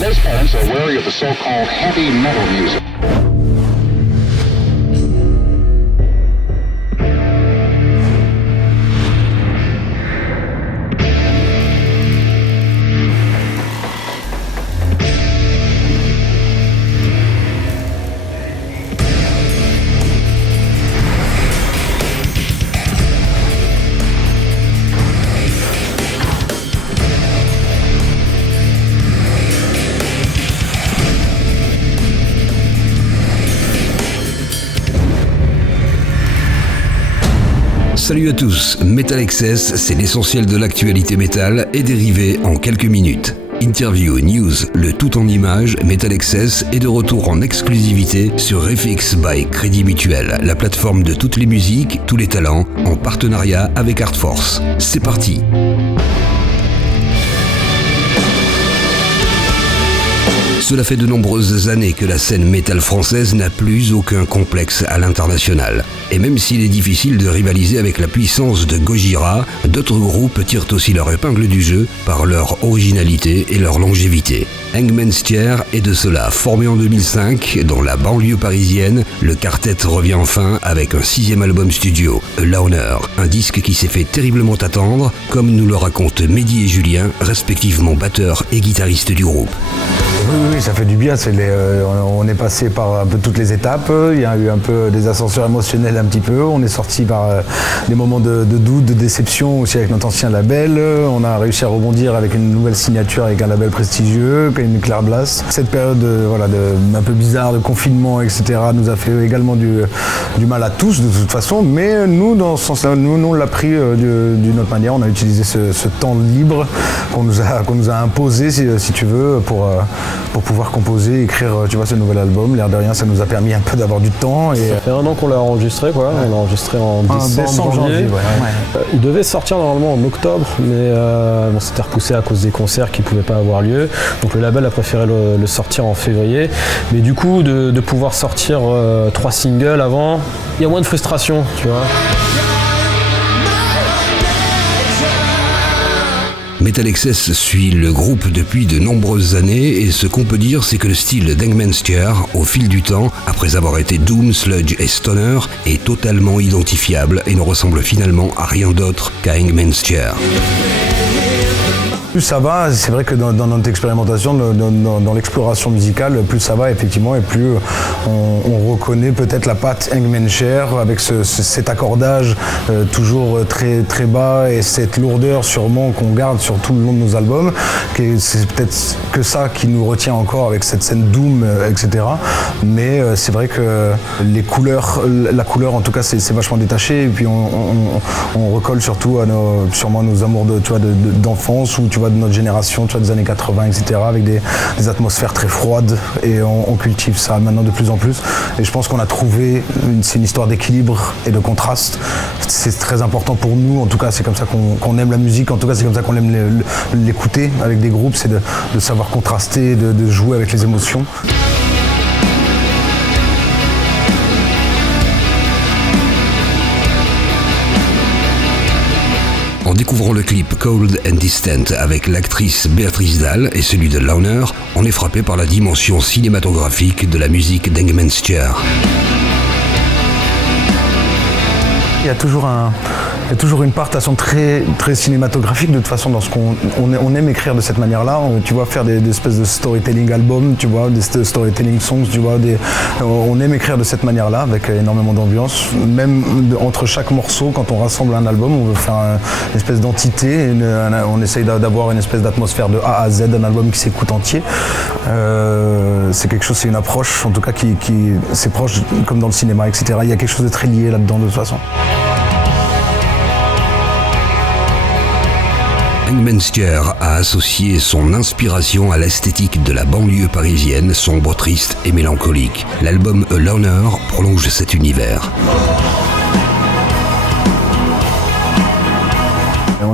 Most parents are wary of the so-called heavy metal music. Salut à tous, METALXS, c'est l'essentiel de l'actualité métal et dérivé en quelques minutes. Interview, news, le tout en images, METALXS est de retour en exclusivité sur RIFFX by Crédit Mutuel, la plateforme de toutes les musiques, tous les talents, en partenariat avec Artforce. C'est parti! Cela fait de nombreuses années que la scène métal française n'a plus aucun complexe à l'international. Et même s'il est difficile de rivaliser avec la puissance de Gojira, d'autres groupes tirent aussi leur épingle du jeu par leur originalité et leur longévité. Hangman est de cela. Formé en 2005 dans la banlieue parisienne, le quartet revient enfin avec un 6e album studio, A Loner, un disque qui s'est fait terriblement attendre, comme nous le racontent Mehdi et Julien, respectivement batteurs et guitaristes du groupe. Oui, ça fait du bien. On est passé par un peu toutes les étapes. Il y a eu un peu des ascenseurs émotionnels un petit peu. On est sorti par des moments de doute, de déception aussi avec notre ancien label. On a réussi à rebondir avec une nouvelle signature avec un label prestigieux, une Claire Blast. Cette période un peu bizarre de confinement, etc. nous a fait également du mal à tous de toute façon. Mais nous, dans ce sens-là, nous on l'a pris d'une autre manière. On a utilisé ce temps libre qu'on nous a imposé, si tu veux, pour pouvoir composer, écrire, tu vois, ce nouvel album. L'air de rien, ça nous a permis un peu d'avoir du temps. Et ça fait 1 an qu'on l'a enregistré, quoi. On l'a enregistré en décembre, janvier. Ouais. Il devait sortir normalement en octobre, mais c'était repoussé à cause des concerts qui ne pouvaient pas avoir lieu. Donc le label a préféré le sortir en février. Mais du coup, de pouvoir sortir 3 singles avant, il y a moins de frustration, tu vois. METALXS suit le groupe depuis de nombreuses années et ce qu'on peut dire c'est que le style d'Hangman, au fil du temps, après avoir été doom, sludge et stoner, est totalement identifiable et ne ressemble finalement à rien d'autre qu'à Hangman. Plus ça va, c'est vrai que dans notre expérimentation, dans l'exploration musicale, plus ça va effectivement et plus on reconnaît peut-être la patte Hangman avec cet accordage toujours très, très bas et cette lourdeur sûrement qu'on garde sur tout le long de nos albums. C'est peut-être que ça qui nous retient encore avec cette scène doom, etc. Mais c'est vrai que la couleur en tout cas c'est vachement détaché et puis on recolle surtout à nos amours d'enfance ou tu vois, de notre génération, tu vois, des années 80, etc., avec des atmosphères très froides et on cultive ça maintenant de plus en plus. Et je pense qu'on a trouvé, c'est une histoire d'équilibre et de contraste. C'est très important pour nous, en tout cas, c'est comme ça qu'on aime la musique, en tout cas, c'est comme ça qu'on aime l'écouter avec des groupes, c'est de savoir contraster, de jouer avec les émotions. En découvrant le clip Cold and Distant avec l'actrice Béatrice Dalle et celui de Loner, on est frappé par la dimension cinématographique de la musique d'Hangman. Il y a toujours une part de façon très, très cinématographique de toute façon dans ce qu'on aime écrire de cette manière-là. Tu vois, faire des espèces de storytelling albums, tu vois, des storytelling songs, tu vois, on aime écrire de cette manière-là avec énormément d'ambiance. Même entre chaque morceau, quand on rassemble un album, on veut faire une espèce d'entité, on essaye d'avoir une espèce d'atmosphère de A à Z, un album qui s'écoute entier. C'est quelque chose, c'est une approche en tout cas qui c'est proche comme dans le cinéma, etc. Il y a quelque chose de très lié là-dedans de toute façon. Hangman a associé son inspiration à l'esthétique de la banlieue parisienne, sombre, triste et mélancolique. L'album A Loner prolonge cet univers.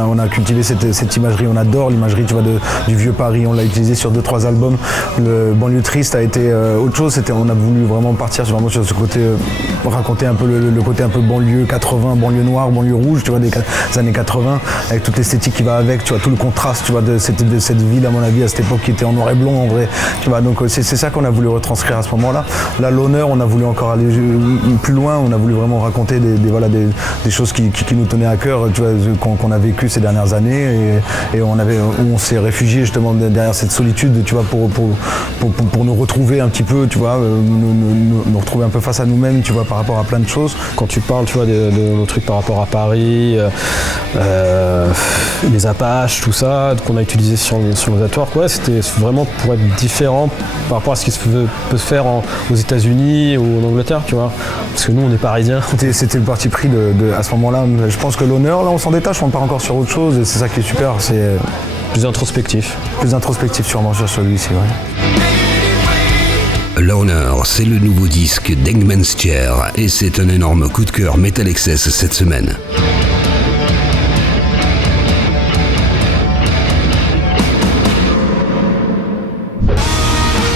on a cultivé cette imagerie, on adore l'imagerie, tu vois, du vieux Paris, on l'a utilisé sur 2-3 albums. Le Banlieue Triste a été autre chose, on a voulu vraiment partir vraiment sur ce côté, raconter un peu le côté un peu banlieue 80, banlieue noire, banlieue rouge, tu vois, des années 80, avec toute l'esthétique qui va avec, tu vois, tout le contraste, tu vois, de cette ville, à mon avis, à cette époque, qui était en noir et blanc, en vrai, tu vois, donc c'est ça qu'on a voulu retranscrire à ce moment-là. Là, l'honneur, on a voulu encore aller plus loin, on a voulu vraiment raconter des choses qui nous tenaient à cœur, tu vois, qu'on a vécu ces dernières années, et on s'est réfugié justement derrière cette solitude, tu vois, pour nous retrouver un petit peu, tu vois, nous retrouver un peu face à nous-mêmes, tu vois, par rapport à plein de choses. Quand tu parles, tu vois, de nos trucs par rapport à Paris, les Apaches, tout ça, qu'on a utilisé sur nos attoirs, quoi, c'était vraiment pour être différent par rapport à ce qui peut se faire aux États-Unis ou en Angleterre, tu vois, parce que nous, on est parisiens. C'était le parti pris à ce moment-là. Je pense que l'honneur, là, on s'en détache, on part encore sur autre chose, et c'est ça qui est super. C'est plus introspectif. Plus introspectif sûrement sur celui-ci, ouais. L'honneur, c'est le nouveau disque d'Hangman's Chair, et c'est un énorme coup de cœur METALXS cette semaine.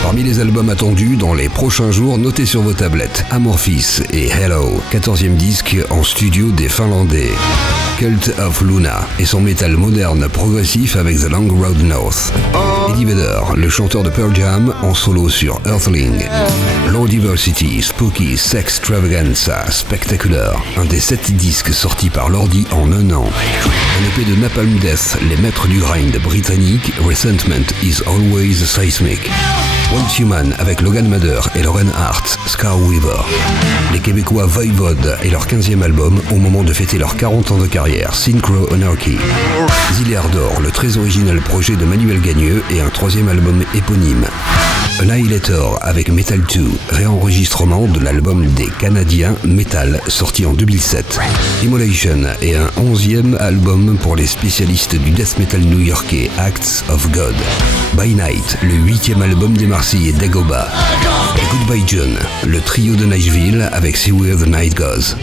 Parmi les albums attendus dans les prochains jours, notez sur vos tablettes Amorphis et Hello, 14e disque en studio des Finlandais. Culte of Luna et son métal moderne progressif avec The Long Road North. Eddie Vedder, le chanteur de Pearl Jam, en solo sur Earthling. Low Diversity, Spooky, Sextravaganza, Spectacular, un des 7 disques sortis par Lordi en un an. Un EP de Napalm Death, les maîtres du grind britannique, Resentment is Always Seismic. Once Human avec Logan Mather et Lauren Hart, Scarweaver. Les Québécois Voivode et leur 15e album au moment de fêter leurs 40 ans de carrière, Synchro Anarchy. Zilliard d'Or, le très original projet de Manuel Gagneux et un 3e album éponyme. Annihilator avec Metal 2, réenregistrement de l'album des Canadiens Metal sorti en 2007. Immolation et un 11e album pour les spécialistes du death metal new-yorkais Acts of God. By Night, le 8e album des Marseillais Dagoba. Et Goodbye John, le trio de Nashville avec See Where the Night Goes.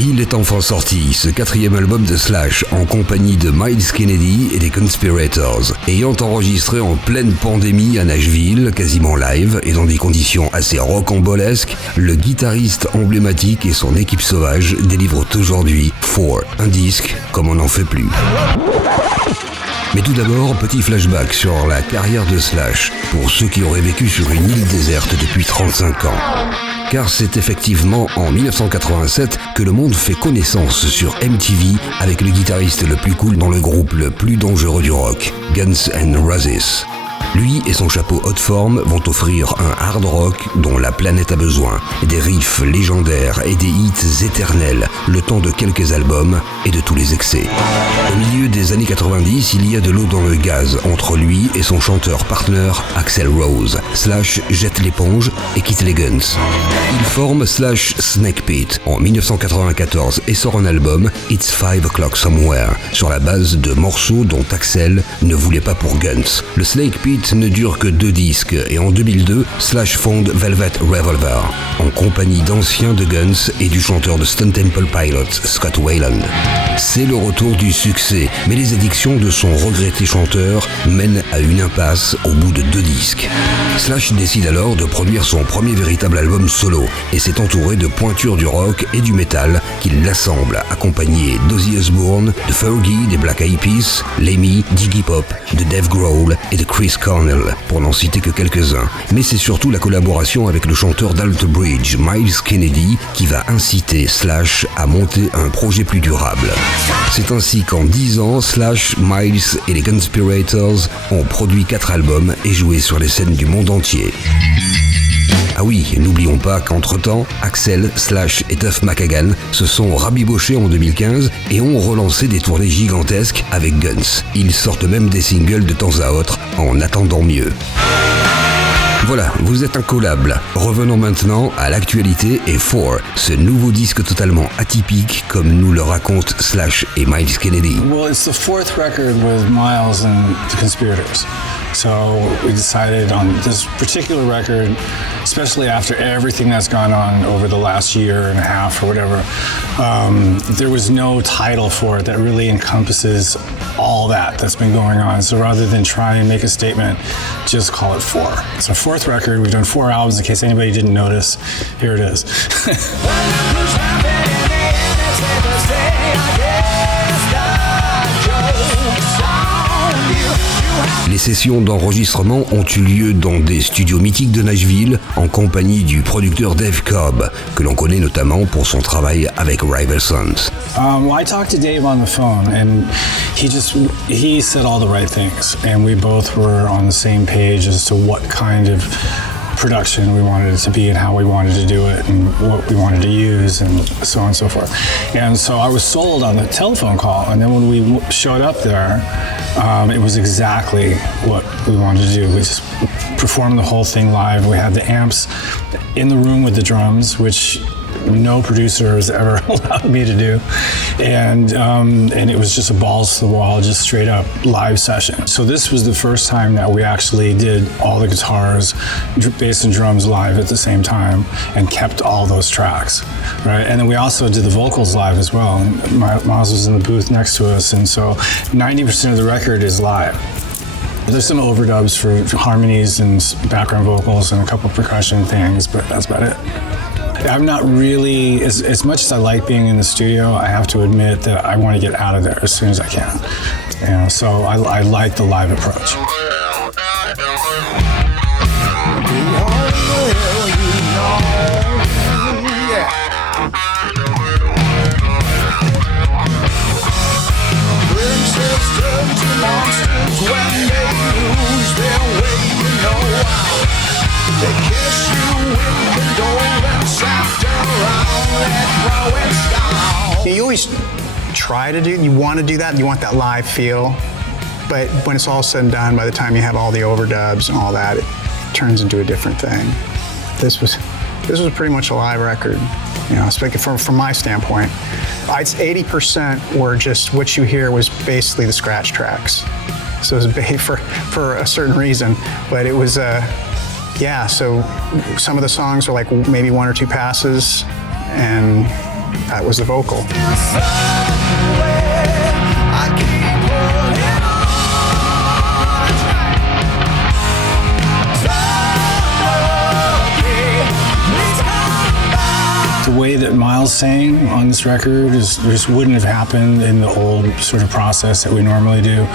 Il est enfin sorti, ce 4e album de Slash, en compagnie de Miles Kennedy et des Conspirators, ayant enregistré en pleine pandémie à Nashville, quasiment live, et dans des conditions assez rocambolesques, le guitariste emblématique et son équipe sauvage délivrent aujourd'hui 4, un disque comme on n'en fait plus. Mais tout d'abord, petit flashback sur la carrière de Slash, pour ceux qui auraient vécu sur une île déserte depuis 35 ans. Car c'est effectivement en 1987 que le monde fait connaissance sur MTV avec le guitariste le plus cool dans le groupe le plus dangereux du rock, Guns N' Roses. Lui et son chapeau haute forme vont offrir un hard rock dont la planète a besoin, des riffs légendaires et des hits éternels, le temps de quelques albums et de tous les excès. Au milieu des années 90, il y a de l'eau dans le gaz entre lui et son chanteur-partenaire Axl Rose. Slash jette l'éponge et quitte les Guns. Il forme Slash Snake Pit en 1994 et sort un album, It's 5 O'Clock Somewhere, sur la base de morceaux dont Axl ne voulait pas pour Guns. Le Snake Pit ne dure que 2 disques et en 2002, Slash fonde Velvet Revolver en compagnie d'anciens de Guns et du chanteur de Stone Temple Pilots, Scott Weiland. C'est le retour du succès, mais les addictions de son regretté chanteur mènent à une impasse au bout de 2 disques. Slash décide alors de produire son premier véritable album solo et s'est entouré de pointures du rock et du metal qu'il l'assemble, accompagné d'Ozzy Osbourne, de Fergie, des Black Eyed Peas, Lemmy, d'Iggy Pop, de Dave Grohl et de Chris Cornell, pour n'en citer que quelques-uns. Mais c'est surtout la collaboration avec le chanteur d'Alter Bridge, Miles Kennedy, qui va inciter Slash à monter un projet plus durable. C'est ainsi qu'en 10 ans, Slash, Miles et les Conspirators ont produit 4 albums et joué sur les scènes du monde entier. Ah oui, n'oublions pas qu'entre-temps, Axl, Slash et Duff McKagan se sont rabibochés en 2015 et ont relancé des tournées gigantesques avec Guns. Ils sortent même des singles de temps à autre en attendant mieux. Voilà, vous êtes incollables. Revenons maintenant à l'actualité et 4, ce nouveau disque totalement atypique comme nous le racontent Slash et Miles Kennedy. Well, it's the 4th record with Miles and the Conspirators. So we decided on this particular record, especially after everything that's gone on over the last year and a half or whatever, there was no title for it that really encompasses all that's been going on. So rather than try and make a statement, just call it 4. It's our 4th record. We've done 4 albums in case anybody didn't notice. Here it is. Les sessions d'enregistrement ont eu lieu dans des studios mythiques de Nashville en compagnie du producteur Dave Cobb, que l'on connaît notamment pour son travail avec Sons. I talked to Dave on the phone and he said all the right things, and we both were on the same page as to what kind of production we wanted it to be and how we wanted to do it and what we wanted to use and so on and so forth. And so I was sold on the telephone call, and then when we showed up there, it was exactly what we wanted to do. We just performed the whole thing live. We had the amps in the room with the drums, which no producer has ever allowed me to do, and it was just a balls to the wall, just straight up live session. So this was the first time that we actually did all the guitars, bass and drums live at the same time and kept all those tracks, right? And then we also did the vocals live as well. Miles was in the booth next to us, and so 90% of the record is live. There's some overdubs for harmonies and background vocals and a couple percussion things, but that's about it. I'm not really, as much as I like being in the studio, I have to admit that I want to get out of there as soon as I can. You know, so I like the live approach. You always try to do, you want to do that, you want that live feel, but when it's all said and done, by the time you have all the overdubs and all that, it turns into a different thing. This was pretty much a live record, you know, speaking from my standpoint. It's 80% were just, what you hear was basically the scratch tracks. So it was for a certain reason, but it was, yeah, so some of the songs were like maybe 1 or 2 passes, and that was the vocal. The way that Miles sang on this record just wouldn't have happened in the old sort of process that we normally do.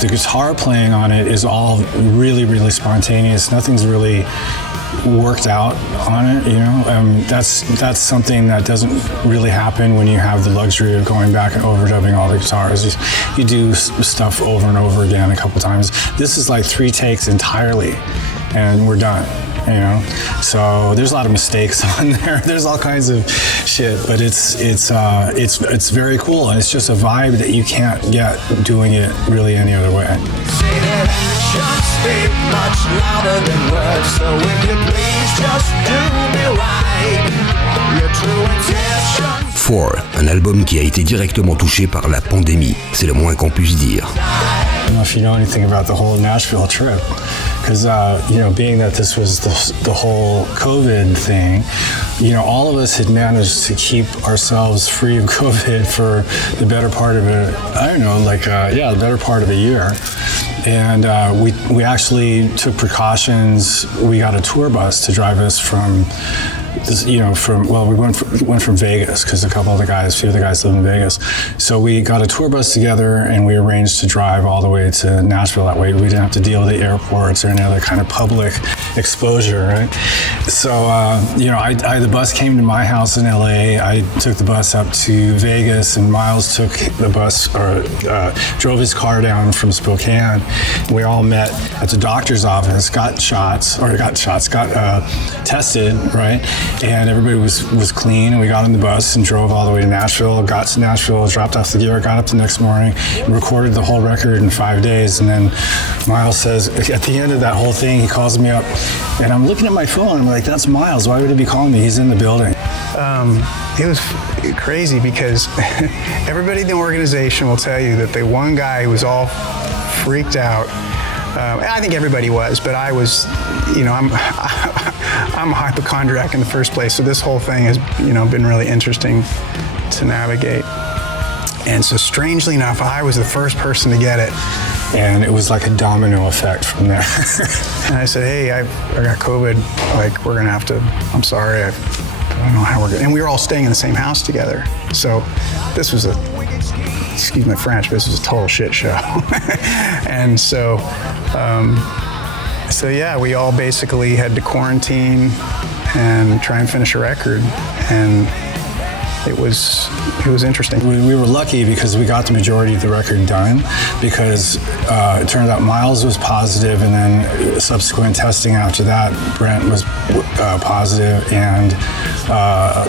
The guitar playing on it is all really, really spontaneous. Nothing's really worked out on it, you know. That's something that doesn't really happen when you have the luxury of going back and overdubbing all the guitars. You do stuff over and over again a couple times. This is like 3 takes entirely, and we're done. You know, so there's a lot of mistakes on there. There's all kinds of shit, but it's very cool, and it's just a vibe that you can't get doing it really any other way. Four, un album qui a été directement touché par la pandémie, c'est le moins qu'on puisse dire. I don't know if you know anything about the whole Nashville trip, because you know, being that this was the whole COVID thing, you know, all of us had managed to keep ourselves free of COVID for the better part of the better part of a year. And we actually took precautions. We got a tour bus to drive us from this, you know, we went from Vegas, because a few of the guys live in Vegas. So we got a tour bus together, and we arranged to drive all the way to Nashville. That way we didn't have to deal with the airports or any other kind of public exposure, right? So, you know, the bus came to my house in LA. I took the bus up to Vegas, and Miles took the bus, or drove his car down from Spokane. We all met at the doctor's office, got tested, right? And everybody was clean, and we got on the bus and drove all the way to Nashville, got to Nashville, dropped off the gear, got up the next morning, and recorded the whole record in 5 days. And then Miles says, at the end of that whole thing, he calls me up, and I'm looking at my phone, I'm like, that's Miles, why would he be calling me? He's in the building. It was crazy, because everybody in the organization will tell you that the one guy who was all freaked out I think everybody was, but I was, I'm a hypochondriac in the first place, so this whole thing has, been really interesting to navigate. And so strangely enough, I was the first person to get it. And it was like a domino effect from there. And I said, hey, I got COVID. Like, we're gonna have to, I'm sorry, I don't know how we're gonna, and we were all staying in the same house together. So this was excuse my French, but this was a total shit show. And so yeah, we all basically had to quarantine and try and finish a record. And it was interesting. We were lucky because we got the majority of the record done, because it turned out Miles was positive, and then subsequent testing after that, Brent was positive, and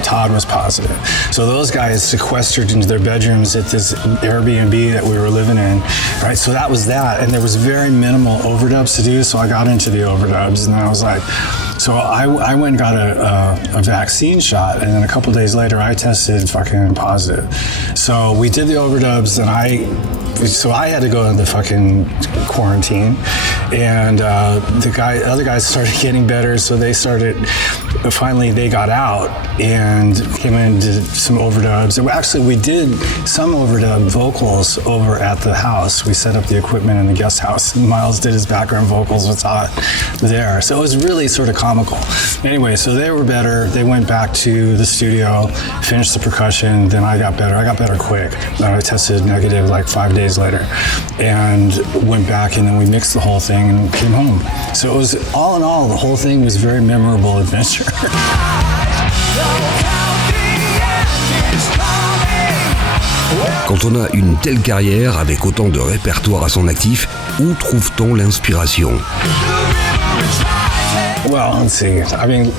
Todd was positive. So those guys sequestered into their bedrooms at this Airbnb that we were living in, right? So that was that, and there was very minimal overdubs to do, so I got into the overdubs, and then I was like, so I went and got a vaccine shot, and then a couple days later I tested fucking positive. So we did the overdubs, and I had to go into the fucking quarantine, and the other guys started getting better, so finally they got out and came in and did some overdubs. And actually we did some overdub vocals over at the house. We set up the equipment in the guest house, and Miles did his background vocals with Todd there. So it was really sort of comical. Anyway, so they were better. They went back to the studio, finished the percussion, then I got better. I got better quick. I tested negative like 5 days later, and went back, and then we mixed the whole thing and came home. So it was, all in all, the whole thing was a very memorable adventure. Quand on a une telle carrière avec autant de répertoire à son actif, où trouve-t-on l'inspiration? Well, let's see. I mean,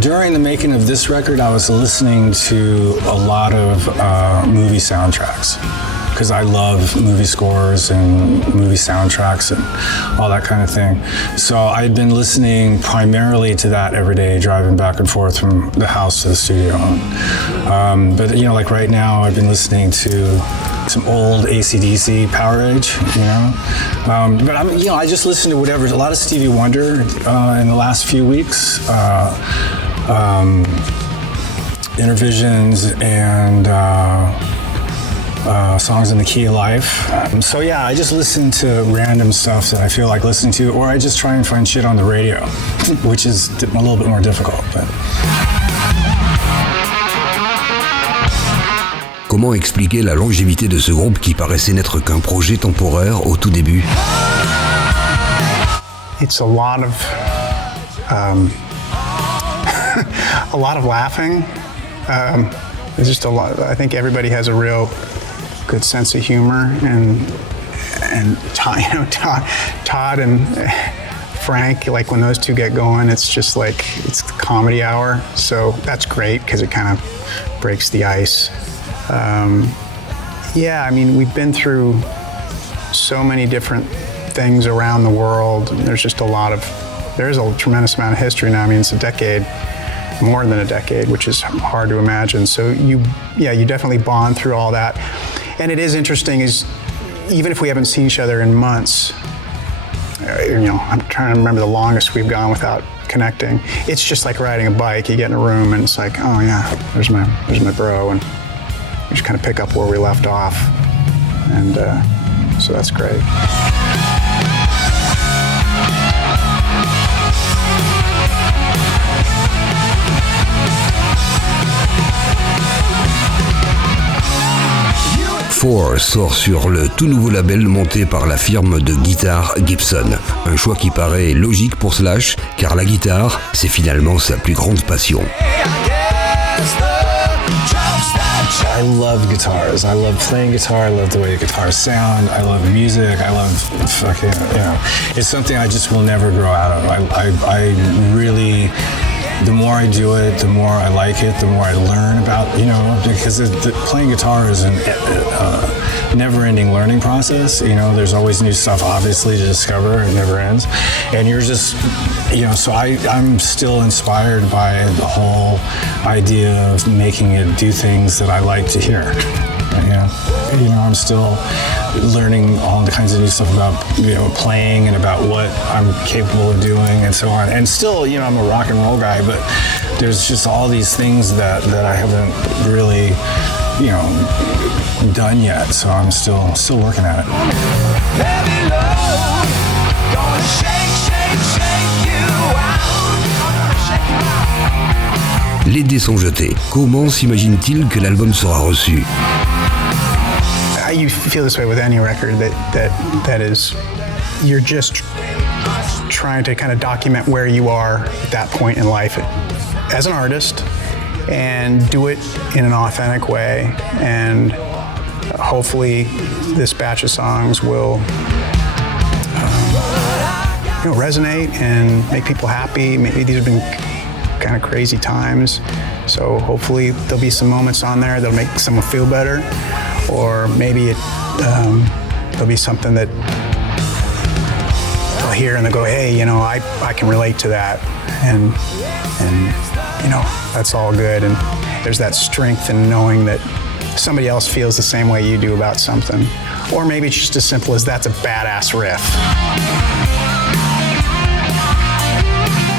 during the making of this record, I was listening to a lot of movie soundtracks, because I love movie scores and movie soundtracks and all that kind of thing. So I'd been listening primarily to that every day, driving back and forth from the house to the studio. But like right now, I've been listening to some old AC/DC Power Age, but I just listen to whatever. A lot of Stevie Wonder in the last few weeks, Intervisions, and songs in the key of life. So yeah, I just listen to random stuff that I feel like listening to, or I just try and find shit on the radio, which is a little bit more difficult. But. Comment expliquer la longévité de ce groupe qui paraissait n'être qu'un projet temporaire au tout début? It's a lot of laughing. It's just a lot. I think everybody has a real good sense of humor, and Todd and Frank, like when those two get going, it's just like it's the comedy hour. So that's great because it kind of breaks the ice. Yeah, I mean, we've been through so many different things around the world. There's just there's a tremendous amount of history now. I mean, it's a decade, more than a decade, which is hard to imagine. So you definitely bond through all that. And it is interesting, is even if we haven't seen each other in months, I'm trying to remember the longest we've gone without connecting. It's just like riding a bike. You get in a room and it's like, oh yeah, there's my bro, and we just kind of pick up where we left off. And so that's great. Four sort sur le tout nouveau label monté par la firme de guitare Gibson. Un choix qui paraît logique pour Slash, car la guitare, c'est finalement sa plus grande passion. I love guitars. I love playing guitar. I love the way guitars sound. I love music. I love fucking, it's something I just will never grow out of. I really, the more I do it, the more I like it, the more I learn about, because playing guitar is a never-ending learning process. There's always new stuff, obviously, to discover. It never ends. And you're just, so I'm still inspired by the whole idea of making it do things that I like to hear. I'm still learning all the kinds of new stuff about playing and about what I'm capable of doing and so on. And still, I'm a rock and roll guy, but there's just all these things that I haven't really, done yet. So I'm still working at it. Heavy load, gonna shake you out. Les dés sont jetés. Comment s'imagine-t-il que l'album sera reçu? You feel this way with any record that is, you're just trying to kind of document where you are at that point in life as an artist and do it in an authentic way. And hopefully this batch of songs will resonate and make people happy. Maybe these have been kind of crazy times. So hopefully there'll be some moments on there that'll make someone feel better. Or maybe there'll be something that they'll hear and they'll go, hey, I can relate to that. And that's all good. And there's that strength in knowing that somebody else feels the same way you do about something. Or maybe it's just as simple as that's a badass riff.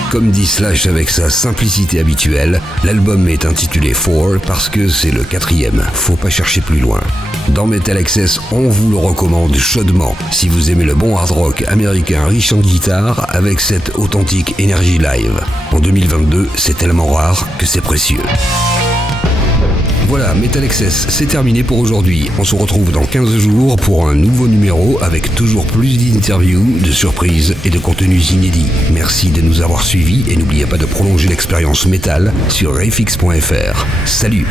Comme dit Slash avec sa simplicité habituelle, l'album est intitulé 4 parce que c'est le 4e, faut pas chercher plus loin. Dans METALXS, on vous le recommande chaudement si vous aimez le bon hard rock américain riche en guitare avec cette authentique énergie live. En 2022, c'est tellement rare que c'est précieux. Voilà, METALXS, c'est terminé pour aujourd'hui. On se retrouve dans 15 jours pour un nouveau numéro avec toujours plus d'interviews, de surprises et de contenus inédits. Merci de nous avoir suivis et n'oubliez pas de prolonger l'expérience métal sur RIFFX.fr. Salut!